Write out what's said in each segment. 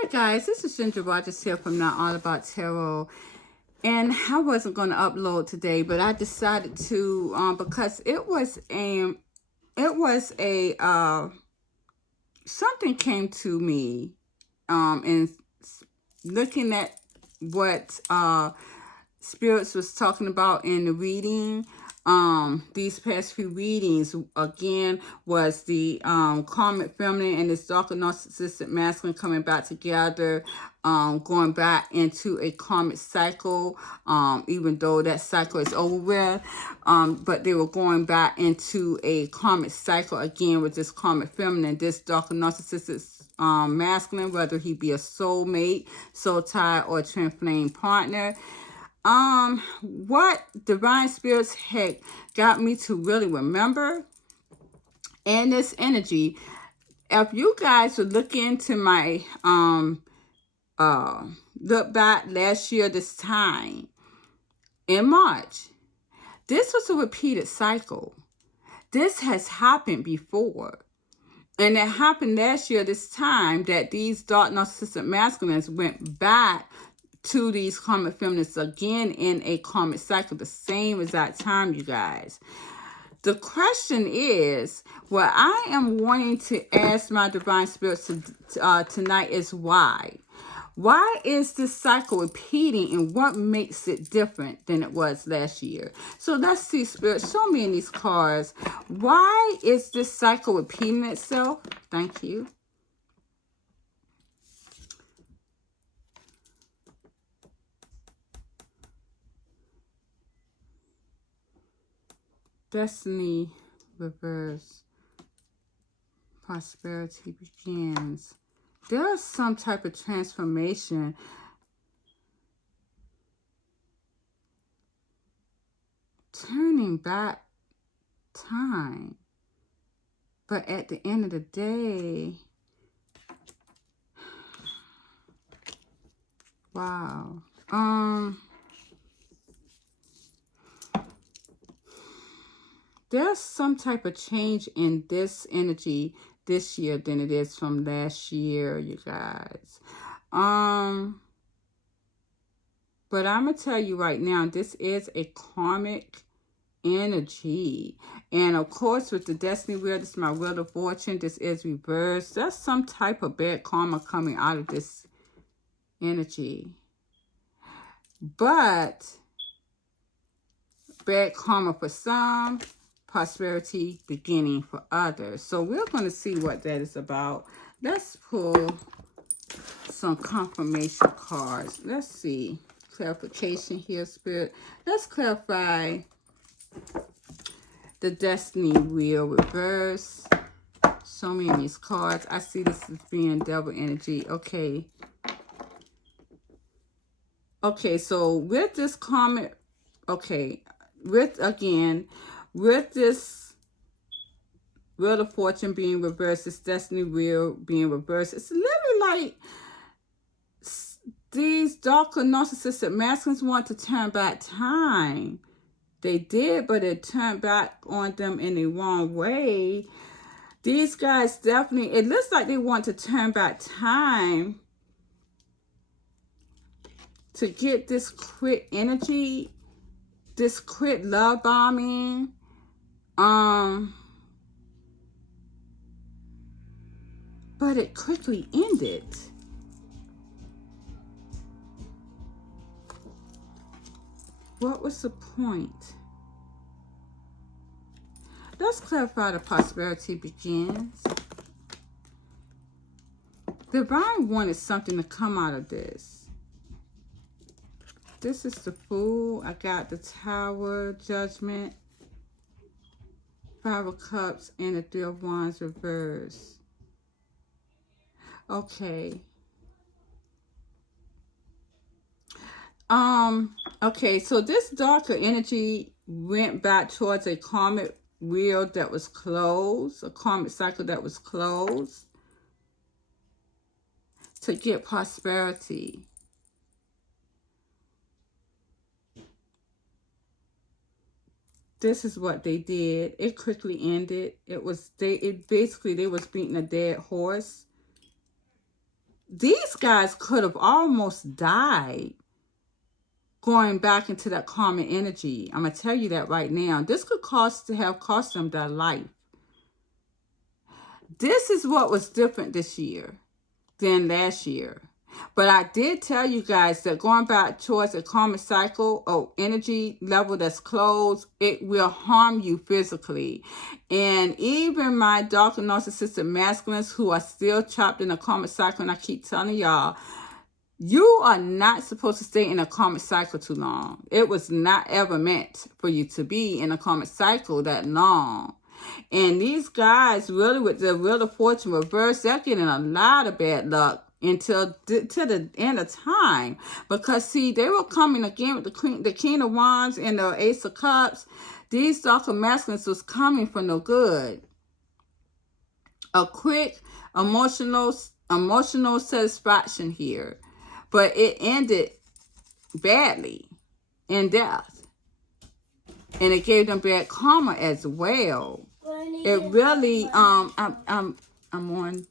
Hi guys, this is Ginger Rogers here from Not All About Tarot, and I wasn't going to upload today, but I decided to because it was a something came to me and looking at what spirits was talking about in the reading. These past few readings again was the karmic feminine and this darker narcissistic masculine coming back together, going back into a karmic cycle, even though that cycle is over with. But they were going back into a karmic cycle again with this karmic feminine, this darker narcissistic masculine, whether he be a soulmate, soul tie, or twin flame partner. What divine spirits had got me to really remember in this energy, if you guys would look into my look back last year this time in March, this was a repeated cycle. This has happened before. And it happened last year this time that these dark narcissistic masculines went back to these karmic feminists again in a karmic cycle, the same exact time, you guys. The question is, what I am wanting to ask my divine spirits tonight is why? Why is this cycle repeating, and what makes it different than it was last year? So let's see, Spirit, show me in these cards, why is this cycle repeating itself? Thank you. Destiny reverse. Prosperity begins. There's some type of transformation. Turning back time. But at the end of the day, wow. There's some type of change in this energy this year than it is from last year, you guys. But I'm going to tell you right now, this is a karmic energy. And of course, with the destiny wheel, this is my wheel of fortune. This is reversed. There's some type of bad karma coming out of this energy. But bad karma for some, prosperity beginning for others. So we're going to see what that is about. Let's pull some confirmation cards. Let's see. Clarification here, Spirit. Let's clarify the destiny wheel reverse. Show me in these cards. I see this as being devil energy. Okay. Okay, so with this karmic, okay, with this wheel of fortune being reversed, this destiny wheel being reversed, it's literally like these darker narcissistic masculines want to turn back time. They did, but it turned back on them in the wrong way. These guys definitely, it looks like they want to turn back time to get this quick energy, this quick love bombing. But it quickly ended. What was the point? Let's clarify the prosperity begins. The divine wanted something to come out of this. This is the Fool. I got the Tower, Judgment, Five of Cups, and the Three of Wands reversed. Okay. Okay, so this darker energy went back towards a karmic wheel that was closed, a karmic cycle that was closed, to get prosperity. This is what they did. It quickly ended. It basically they was beating a dead horse. these guys could have almost died going back into that karmic energy. I'm going to tell you that right now. This could have cost them their life. This is what was different this year than last year. But I did tell you guys that going back towards a karmic cycle or energy level that's closed, it will harm you physically. And even my dark and narcissistic masculines who are still trapped in a karmic cycle, and I keep telling y'all, you are not supposed to stay in a karmic cycle too long. It was not ever meant for you to be in a karmic cycle that long. And these guys, really, with the Wheel of Fortune reverse, they're getting a lot of bad luck until to the end of time. Because, see, they were coming again with the King of Wands and the Ace of Cups. These darker masculines was coming for no good. A quick emotional satisfaction here. But it ended badly in death. And it gave them bad karma as well. It really, I'm on.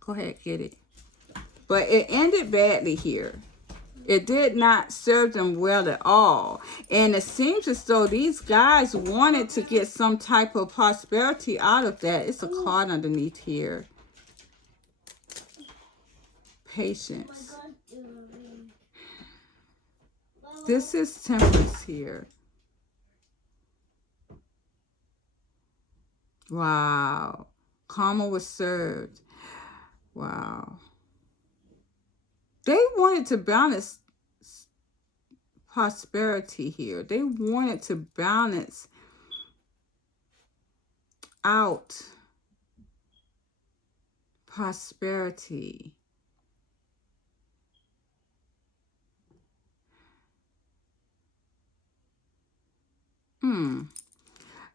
Go ahead, get it. But it ended badly here. It did not serve them well at all. And it seems as though these guys wanted to get some type of prosperity out of that. It's a card underneath here. Patience. This is Temperance here. Wow. Karma was served. Wow. They wanted to balance prosperity here. They wanted to balance out prosperity.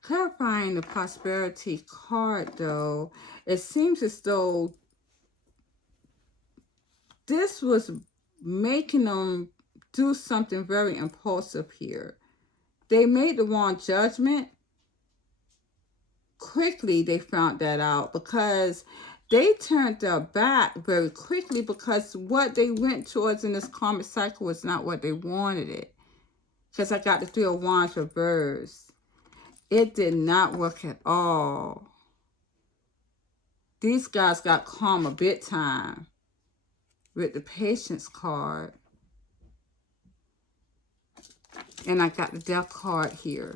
Clarifying the prosperity card, though, it seems as though this was making them do something very impulsive here. They made the wrong judgment. Quickly, they found that out because they turned their back very quickly because what they went towards in this karmic cycle was not what they wanted it. Because I got the Three of Wands reversed. It did not work at all. These guys got karma big time with the Patience card. And I got the Death card here.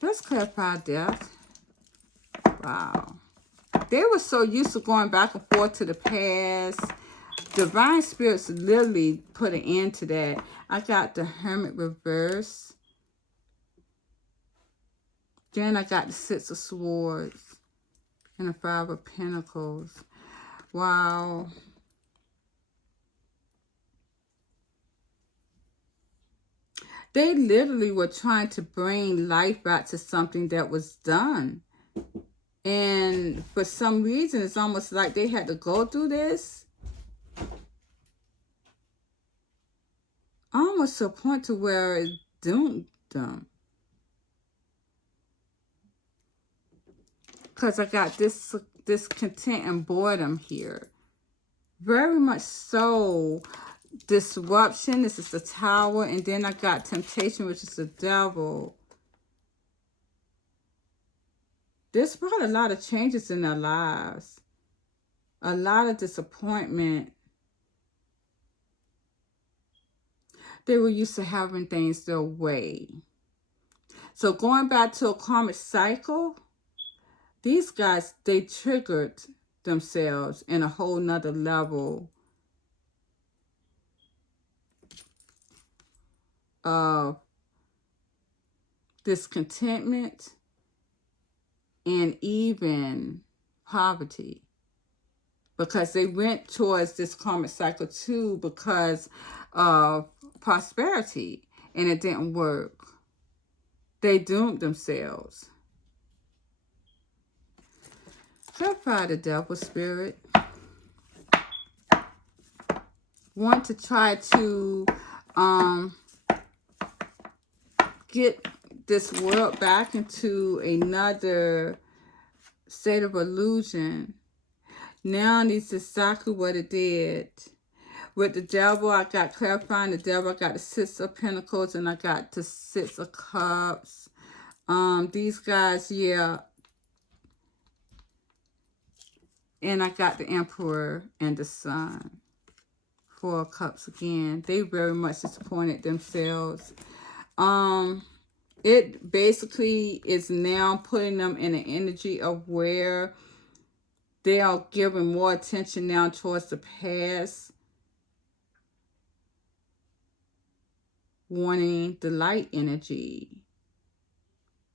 Let's clarify Death. Wow. They were so used to going back and forth to the past. Divine Spirits literally put an end to that. I got the Hermit reverse. Then I got the Six of Swords and the Five of Pentacles. Wow. They literally were trying to bring life back to something that was done. And for some reason, it's almost like they had to go through this. Almost to a point to where it doomed them. Because I got this discontent and boredom here. Very much so. Disruption, this is the Tower. And then I got temptation, which is the devil. This brought a lot of changes in their lives. A lot of disappointment. They were used to having things their way. So going back to a karmic cycle, these guys, they triggered themselves in a whole nother level of discontentment and even poverty. Because they went towards this karmic cycle too because of prosperity. And it didn't work. They doomed themselves. Clarify the devil spirit. Want to try to get this world back into another state of illusion Now this is exactly what it did. With the devil, I got clarifying the devil. I got the Six of Pentacles and I got the Six of Cups. These guys, yeah. And I got the Emperor and the Sun. Four of Cups again. They very much disappointed themselves. It basically is now putting them in an energy of where they are giving more attention now towards the past, wanting the light energy.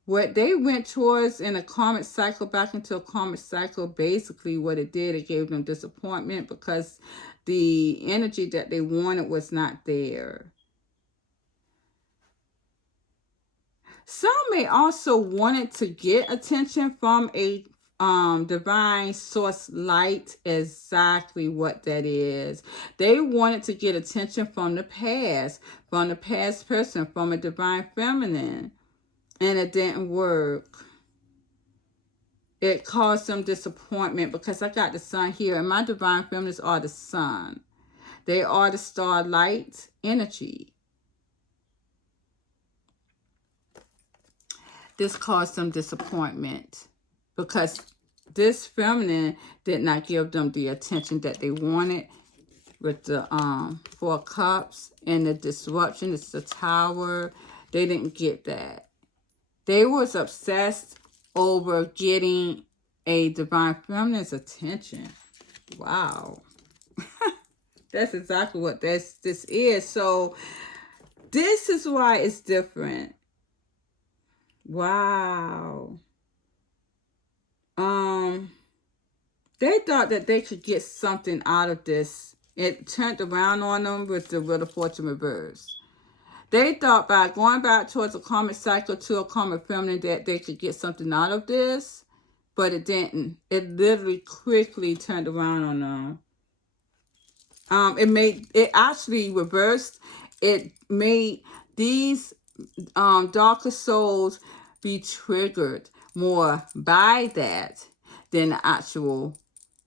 What they went towards in a karmic cycle, back into a karmic cycle, basically what it did, it gave them disappointment because the energy that they wanted was not there. Some may also wanted to get attention from a divine source light. Exactly what that is. They wanted to get attention from the past person, from a divine feminine, and it didn't work. It caused some disappointment because I got the sun here, and my divine feminines are the sun. They are the starlight energy. This caused some disappointment because this feminine did not give them the attention that they wanted with the Four of Cups and the disruption. It's the Tower. They didn't get that. They was obsessed over getting a divine feminine's attention. Wow. That's exactly what this is. So this is why it's different. Wow. They thought that they could get something out of this. It turned around on them with the Wheel of Fortune reverse. They thought by going back towards a karmic cycle to a karmic feminine that they could get something out of this, but it didn't. It literally quickly turned around on them. It actually reversed. It made these darker souls be triggered more by that than the actual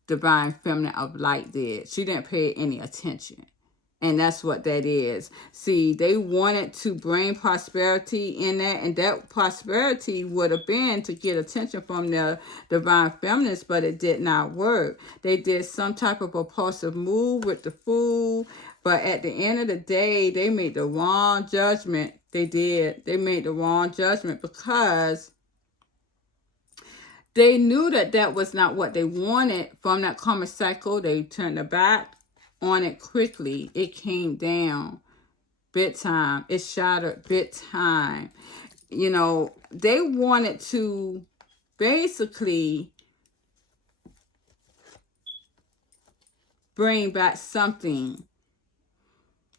divine feminine of light did. She didn't pay any attention. And that's what that is. See, they wanted to bring prosperity in that, and that prosperity would have been to get attention from the divine feminines, but it did not work. They did some type of impulsive move with the Fool, but at the end of the day, they made the wrong judgment. They did. They made the wrong judgment because they knew that that was not what they wanted from that karmic cycle. They turned their back on it quickly. It came down big time. It shattered big time. You know, they wanted to basically bring back something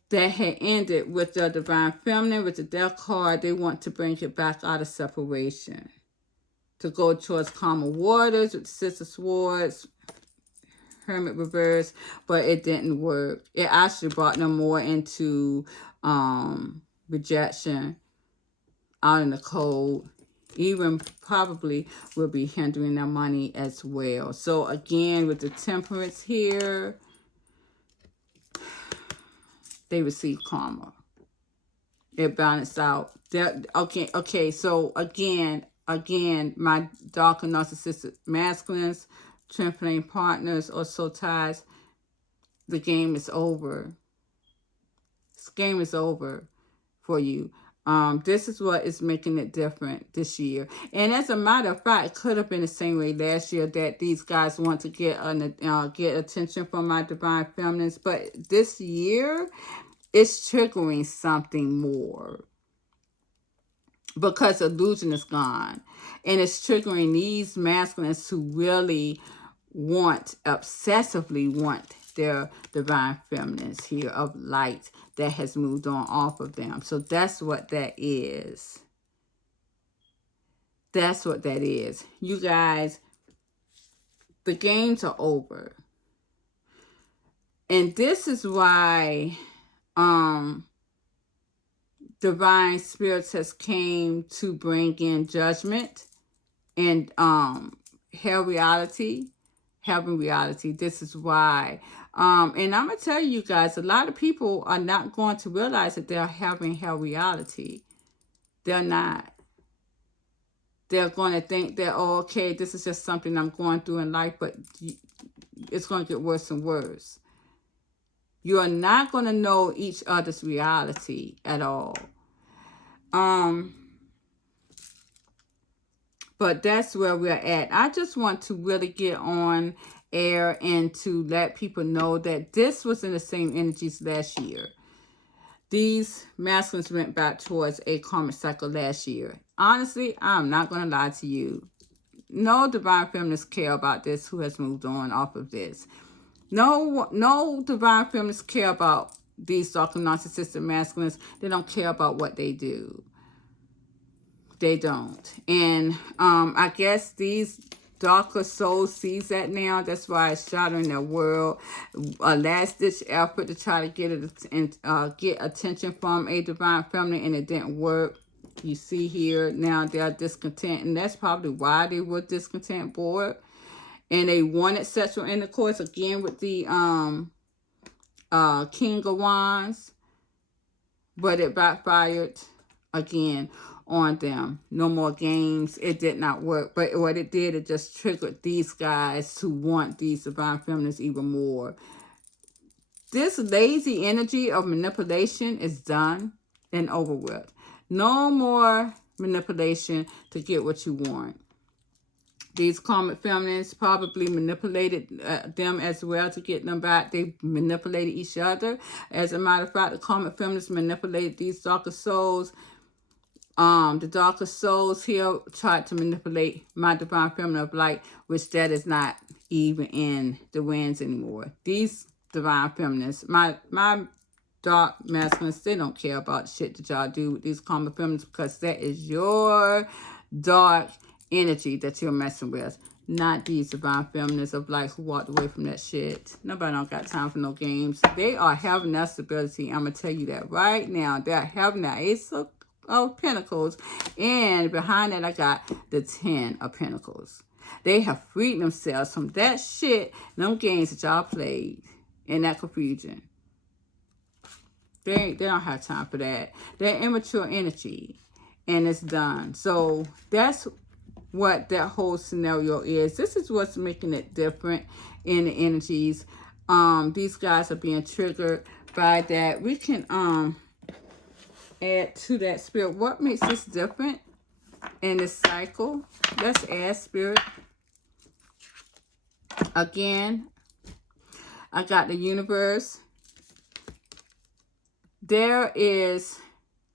that had ended with the divine feminine, with the death card. They want to bring it back out of separation, to go towards calmer waters with the Six of Swords, Hermit reverse, but it didn't work. It actually brought them more into rejection, out in the cold, even probably will be hindering their money as well. So again, with the Temperance here, they receive karma. It balanced out. Okay, so again, my dark and narcissistic masculines, twin flame partners, or soul ties, the game is over. This game is over for you. This is what is making it different this year. And as a matter of fact, it could have been the same way last year that these guys want to get attention from my divine feminines. But this year, it's triggering something more, because illusion is gone, and it's triggering these masculines who really obsessively want their divine feminines here of light that has moved on off of them. So that's what that is. That's what that is. You guys, the games are over. And this is why divine spirits has came to bring in judgment and hell reality, having reality. This is why. And I'm going to tell you guys, a lot of people are not going to realize that they're having her reality. They're not. They're going to think that, oh, okay, this is just something I'm going through in life, but it's going to get worse and worse. You are not going to know each other's reality at all. But that's where we're at. I just want to really get on air and to let people know that this was in the same energies last year. These masculines went back towards a karmic cycle last year. Honestly, I'm not going to lie to you. No divine feminists care about this who has moved on off of this. No divine feminists care about these dark narcissistic masculines. They don't care about what they do. They don't. And I guess these darker souls sees that now. That's why it's shattering their world. A last-ditch effort to try to get it and get attention from a divine feminine, and it didn't work. You see here now they're discontent, and that's probably why they were discontent, bored. And they wanted sexual intercourse again with the King of Wands, but it backfired again on them. No more games. It did not work. But what it did, it just triggered these guys to want these divine feminists even more. This lazy energy of manipulation is done and over with. No more manipulation to get what you want. These karmic feminists probably manipulated them as well to get them back. They manipulated each other. As a matter of fact, the karmic feminists manipulated these darker souls. The darker souls here tried to manipulate my divine feminine of light, which that is not even in the winds anymore. These divine feminists, my dark masculines, they don't care about the shit that y'all do with these karmic feminists, because that is your dark energy that you're messing with. Not these divine feminists of light who walked away from that shit. Nobody don't got time for no games. They are having that stability. I'm going to tell you that right now. They're having that Ace of Pentacles, and behind that I got the 10 of Pentacles. They have freed themselves from that shit, them games that y'all played, and that confusion. They don't have time for that. They're immature energy, and it's done. So that's what that whole scenario is. This is what's making it different in the energies. These guys are being triggered by that. We can add to that, spirit. What makes this different in this cycle? Let's add, spirit. Again, I got the universe. There is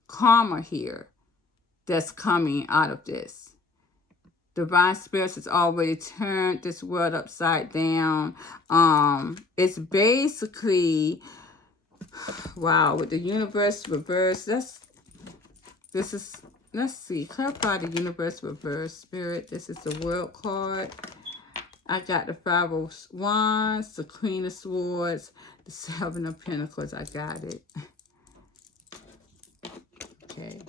karma here that's coming out of this. Divine spirits has already turned this world upside down. It's basically, wow, with the universe reversed. Let's see, clarify the universe reverse, spirit. This is the world card. I got the 5 of Wands, the Queen of Swords, the 7 of Pentacles. I got it. Okay.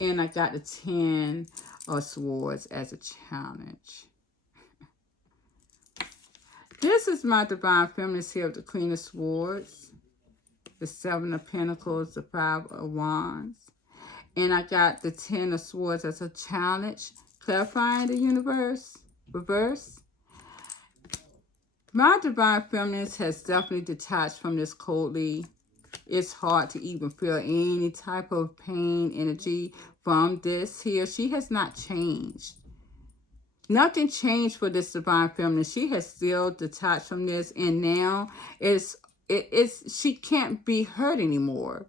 And I got the 10 of Swords as a challenge. This is my divine feminist here of the Queen of Swords, the 7 of Pentacles, the 5 of Wands. And I got the 10 of Swords as a challenge, clarifying the universe, reverse. My divine feminist has definitely detached from this coldly. It's hard to even feel any type of pain, energy from this here. She has not changed. Nothing changed for this divine feminine. She has still detached from this, and now she can't be hurt anymore.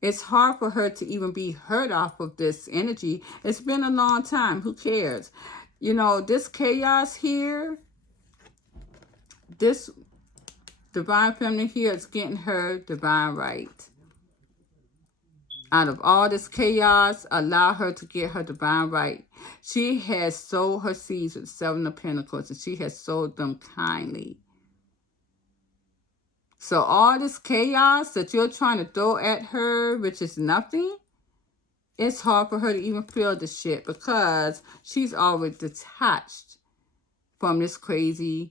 It's hard for her to even be hurt off of this energy. It's been a long time. Who cares? You know, this chaos here, this divine feminine here is getting her divine right. Out of all this chaos, allow her to get her divine right. She has sowed her seeds with 7 of Pentacles, and she has sowed them kindly. So all this chaos that you're trying to throw at her, which is nothing, it's hard for her to even feel the shit because she's already detached from this crazy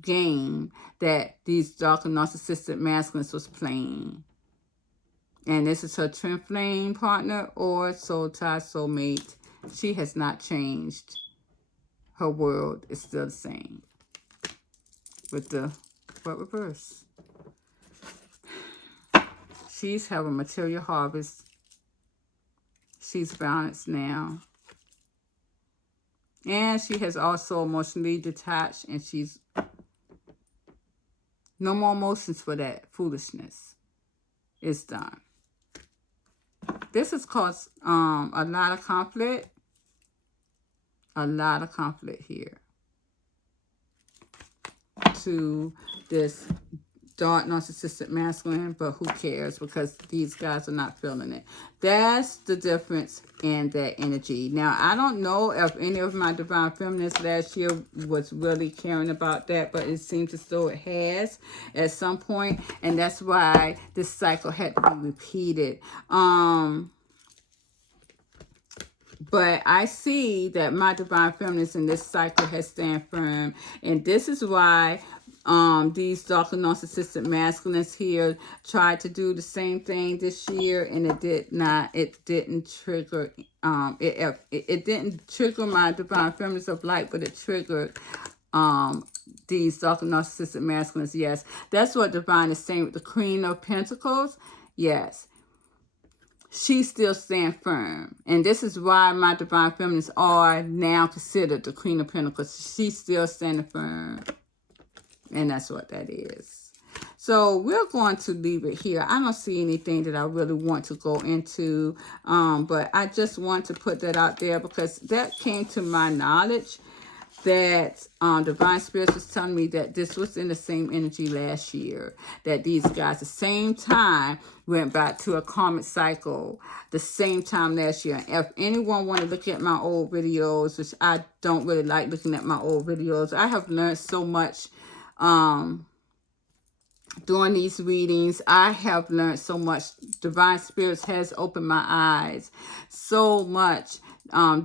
game that these dark and narcissistic masculines was playing. And this is her twin flame partner or soul tie soulmate. She has not changed. Her world is still the same. With the reverse. She's having material harvest. She's balanced now. And she has also emotionally detached, and she's no more emotions for that foolishness. It's done. This has caused a lot of conflict. A lot of conflict here. To this dark narcissistic masculine, but who cares, because these guys are not feeling it. That's the difference in that energy. Now, I don't know if any of my divine feminists last year was really caring about that, but it seems as though it has at some point, and that's why this cycle had to be repeated. But I see that my divine feminist in this cycle has stand firm. And this is why these dark and narcissistic masculines here tried to do the same thing this year, and it didn't trigger it didn't trigger my divine feminist of light, but it triggered these dark and narcissistic masculines. Yes, that's what divine is saying with the Queen of Pentacles. Yes. She still stands firm. And this is why my divine feminists are now considered the Queen of Pentacles. She's still standing firm. And that's what that is. So we're going to leave it here. I don't see anything that I really want to go into. But I just want to put that out there because that came to my knowledge. That Divine Spirits was telling me that this was in the same energy last year. That these guys, the same time, went back to a karmic cycle. The same time last year. If anyone want to look at my old videos, which I don't really like looking at my old videos. I have learned so much doing these readings. I have learned so much. Divine Spirits has opened my eyes so much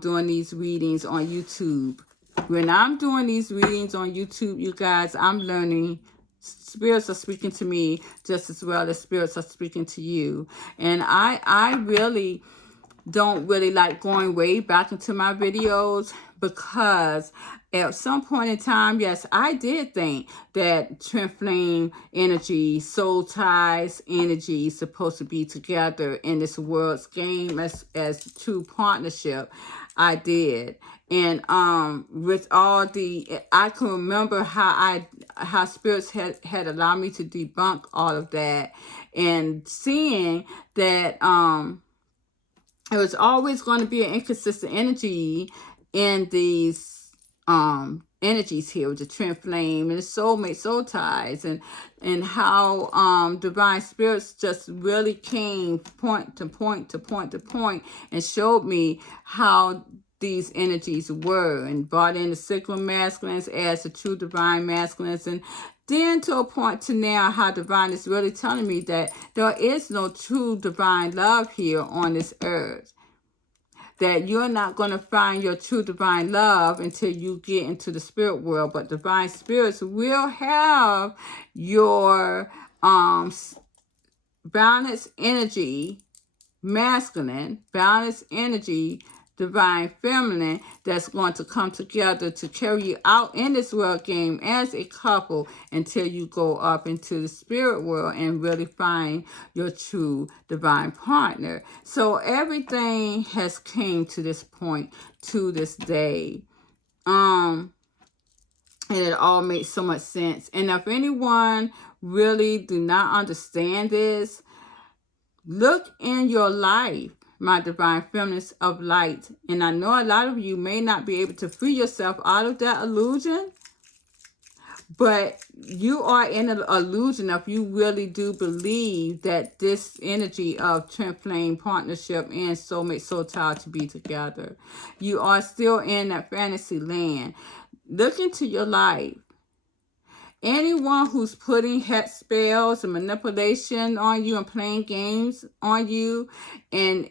doing these readings on YouTube. When I'm doing these readings on YouTube, you guys, I'm learning. Spirits are speaking to me just as well as spirits are speaking to you. And I really don't really like going way back into my videos because at some point in time, yes, I did think that twin flame energy, soul ties energy is supposed to be together in this world's game as true partnership. I did. And with all I can remember how spirits had allowed me to debunk all of that, and seeing that it was always going to be an inconsistent energy in these energies here with the twin flame and the soulmate soul ties, and how divine spirits just really came point to point to point to point and showed me how these energies were, and brought in the sacred masculines as the true divine masculines, and then to a point to now how divine is really telling me that there is no true divine love here on this earth. That you're not going to find your true divine love until you get into the spirit world. But divine spirits will have your balanced energy, masculine, balanced energy, divine feminine, that's going to come together to carry you out in this world game as a couple until you go up into the spirit world and really find your true divine partner. So everything has came to this point, to this day. And it all makes so much sense. And if anyone really do not understand this, look in your life, my divine feminists of light. And I know a lot of you may not be able to free yourself out of that illusion, but you are in an illusion if you really do believe that this energy of twin flame partnership and soulmate soul tie to be together. You are still in that fantasy land. Look into your life. Anyone who's putting hex spells and manipulation on you and playing games on you, and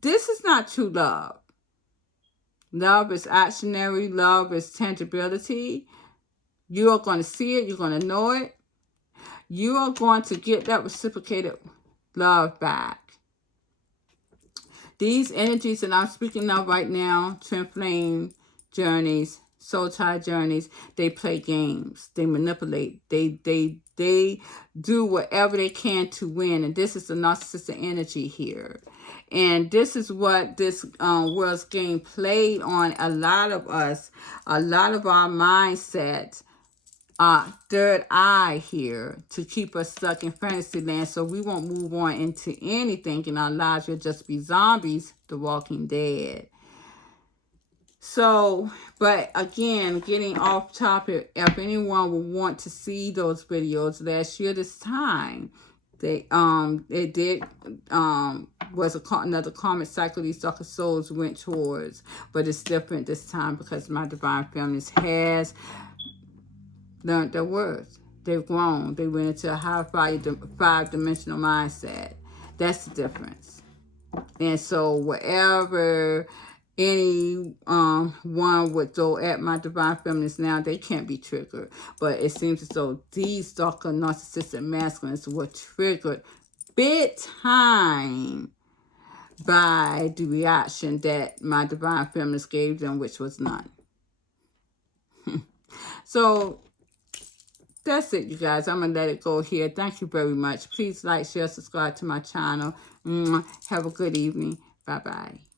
this is not true love. Love is actionary. Love is tangibility. You are going to see it. You're going to know it. You are going to get that reciprocated love back. These energies that I'm speaking of right now, twin flame journeys, soul tie journeys, they play games. They manipulate. They do whatever they can to win. And this is the narcissistic energy here. And this is what this world's game played on a lot of us, a lot of our mindsets. Third eye here to keep us stuck in fantasy land so we won't move on into anything in our lives. We'll just be zombies, the walking dead. So, but again, getting off topic, if anyone would want to see those videos last year this time, it did was another karmic cycle these darker souls went towards, but it's different this time because my divine feminine has learned their worth. They've grown. They went into a high five-dimensional mindset. That's the difference. And so whatever any one would throw at my divine feminines now, they can't be triggered. But it seems as though these darker narcissistic masculines were triggered big time by the reaction that my divine feminines gave them, which was none. So that's it, you guys. I'm going to let it go here. Thank you very much. Please like, share, subscribe to my channel. Have a good evening. Bye-bye.